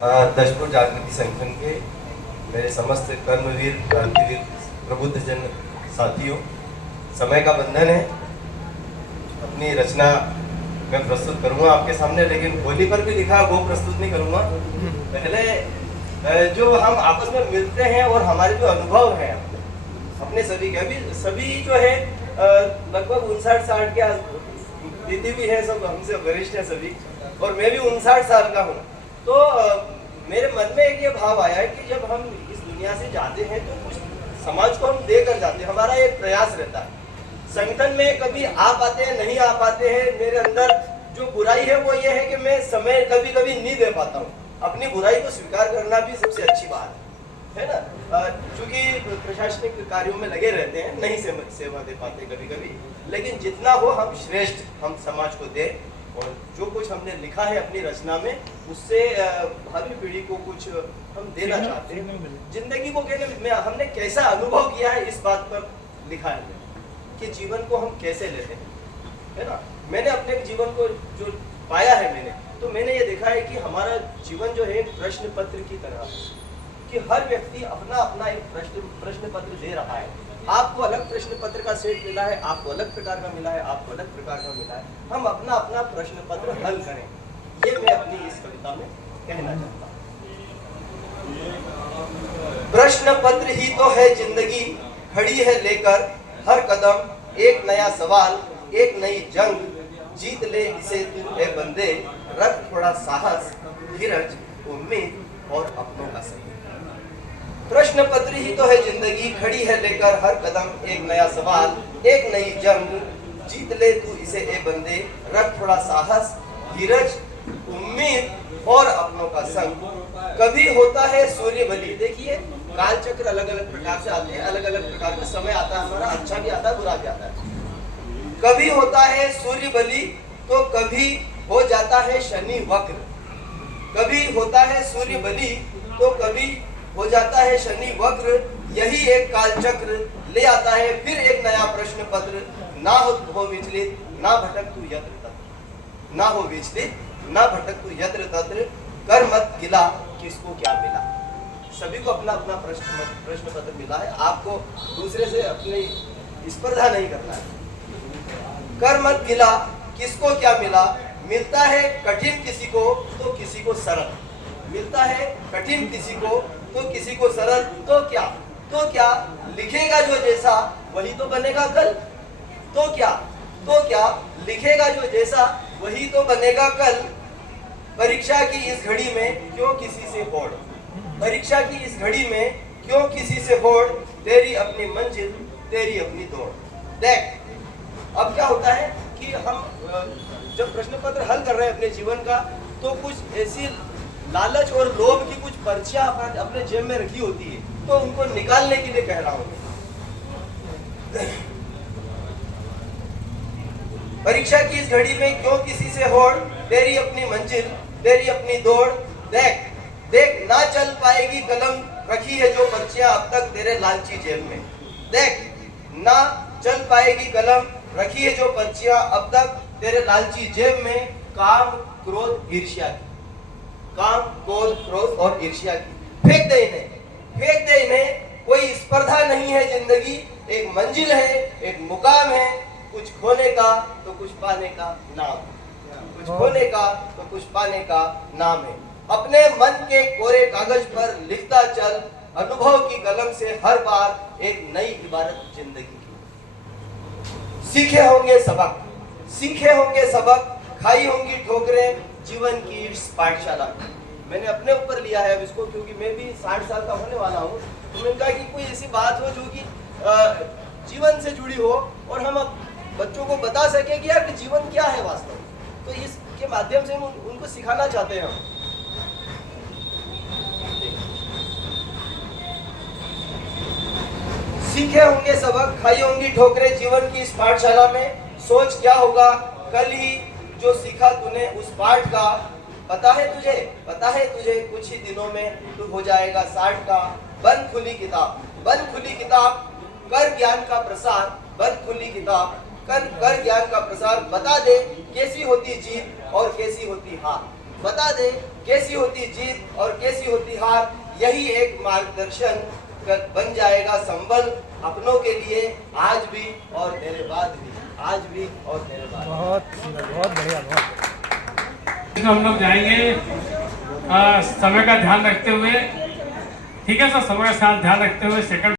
दशपुर जागृति संगठन के मेरे समस्त कर्मवीर क्रांतिवीर प्रबुद्ध जन साथियों, समय का बंधन है। अपनी रचना मैं प्रस्तुत करूंगा आपके सामने, लेकिन होली पर भी लिखा वो प्रस्तुत नहीं करूंगा। पहले जो हम आपस में मिलते हैं और हमारे जो अनुभव हैं अपने सभी के, अभी सभी जो है लगभग 59 के दीदी भी है, सब हमसे वरिष्ठ है सभी, और मैं भी 59 साल का हूँ। तो मेरे मन में एक ये भाव आया है कि जब हम इस दुनिया से जाते हैं तो कुछ समाज को हम दे कर जाते हैं। हमारा एक प्रयास रहता है। संगठन में कभी आ पाते हैं, नहीं आ पाते हैं। मेरे अंदर जो बुराई है वो ये है कि मैं समय कभी कभी नहीं दे पाता हूँ। अपनी बुराई को स्वीकार करना भी सबसे अच्छी बात है ना। क्योंकि प्रशासनिक कार्यों में लगे रहते हैं, नहीं सेवा दे पाते कभी कभी, लेकिन जितना हो हम श्रेष्ठ हम समाज को दे, और जो कुछ हमने लिखा है अपनी रचना में उससे भावी पीढ़ी को कुछ हम देना चाहते हैं। जिंदगी को कहने हमने कैसा अनुभव किया है इस बात पर लिखा है कि जीवन को हम कैसे लेते हैं, है ना। मैंने अपने जीवन को जो पाया है तो मैंने ये देखा है कि हमारा जीवन जो है एक प्रश्न पत्र की तरह है, कि हर व्यक्ति अपना अपना एक प्रश्न पत्र दे रहा है। आपको अलग प्रश्न पत्र का सेट मिला है, आपको अलग प्रकार का मिला है, आपको अलग प्रकार का मिला है। हम अपना अपना प्रश्न पत्र हल करें, ये मैं अपनी इस कविता में कहना चाहता हूँ। प्रश्न पत्र ही तो है जिंदगी, खड़ी है लेकर हर कदम एक नया सवाल, एक नई जंग, जीत ले इसे तू ए बंदे, रख थोड़ा साहस, धीरज, उम्मीद और अपनों का संग। प्रश्न पत्र ही तो है जिंदगी, खड़ी है लेकर हर कदम एक नया सवाल, एक नई जंग, जीत ले तू इसे ए बंदे, रख थोड़ा साहस, धीरज, उम्मीद और अपनों का संग। कभी होता है सूर्य बलि, देखिए काल चक्र अलग अलग प्रकार से आते हैं, अलग अलग प्रकार का समय आता है हमारा, अच्छा भी आता है बुरा भी आता है। कभी होता है सूर्य बलि तो कभी हो जाता है शनि वक्र। कभी होता है सूर्य बलि तो कभी हो जाता है शनि वक्र, यही एक काल चक्र ले आता है फिर एक नया प्रश्न पत्र। ना हो विचलित, ना भटक तू यत्र तत्र, ना हो विचलित, ना भटक तू यत्र तत्र, कर मत गिला किसको क्या मिला। सभी को अपना अपना प्रश्न पत्र मिला है, आपको दूसरे से अपनी स्पर्धा नहीं करना है। कर मत गिला किसको क्या मिला, मिलता है कठिन किसी को तो किसी को सरल, मिलता है कठिन किसी को तो किसी को सरल। तो क्या लिखेगा जो जैसा वही तो बनेगा कल। तो क्या लिखेगा जो जैसा वही तो बनेगा कल। परीक्षा की इस घड़ी में क्यों किसी से होड़, परीक्षा की इस घड़ी में क्यों किसी से होड़, तेरी अपनी मंजिल तेरी अपनी दौड़। देख अब क्या होता है कि हम जब प्रश्न पत्र हल कर रहे हैं अपने जीवन का, तो कुछ ऐसी लालच और लोभ की कुछ पर्चियां अपने जेब में रखी होती है, तो उनको निकालने के लिए कह रहा हूं। परीक्षा की इस घड़ी में क्यों किसी से होड़, तेरी अपनी मंजिल तेरी अपनी दौड़। देख देख ना चल पाएगी कलम, रखी है जो पर्चियां अब तक तेरे लालची जेब में। देख ना चल पाएगी कलम, रखी है जो पर्चियां अब तक तेरे लालची जेब में। काम क्रोध ईर्ष्या की, काम क्रोध और ईर्ष्या की फेंक दे इन्हें। कोई स्पर्धा नहीं है जिंदगी, एक मंजिल है एक मुकाम है। कुछ खोने का तो कुछ पाने का नाम, कुछ खोने का तो कुछ पाने का नाम है। अपने मन के कोरे कागज पर लिखता चल, अनुभव की कलम से हर बार एक नई इबारत जिंदगी की। सीखे होंगे सबक, खाई होंगी ठोकरें जीवन की इस पाठशाला। मैंने अपने ऊपर लिया है अब इसको, क्योंकि मैं भी 60 साल का होने वाला हूँ। तो मैंने कहा कि कोई ऐसी बात हो जो कि जीवन से जुड़ी हो और हम अब बच्चों को बता सके कि यार जीवन क्या है वास्तव में। तो इसके माध्यम से हम उनको सिखाना चाहते हैं हम। सीखे होंगे सबक, खाई होंगी ठोकरें जीवन की इस पाठशाला में। सोच क्या होगा कल ही जो सीखा तूने उस पाठ का। पता है तुझे कुछ ही दिनों में तू हो जाएगा 60 का। बंद खुली किताब कर ज्ञान का प्रसार, बंद खुली किताब कर ज्ञान का प्रसार। बता दे कैसी होती जीत और कैसी होती हार, बता दें कैसी होती जीत और कैसी होती हार। यही एक मार्गदर्शन बन जाएगा संबल अपनों के लिए, आज भी और तेरे बाद भी, आज भी और तेरे बाद। बहुत सुंदर, बहुत बढ़िया, बहुत। हम लोग जाएंगे समय का ध्यान रखते हुए, ठीक है सर, समय का ध्यान रखते हुए सेकंड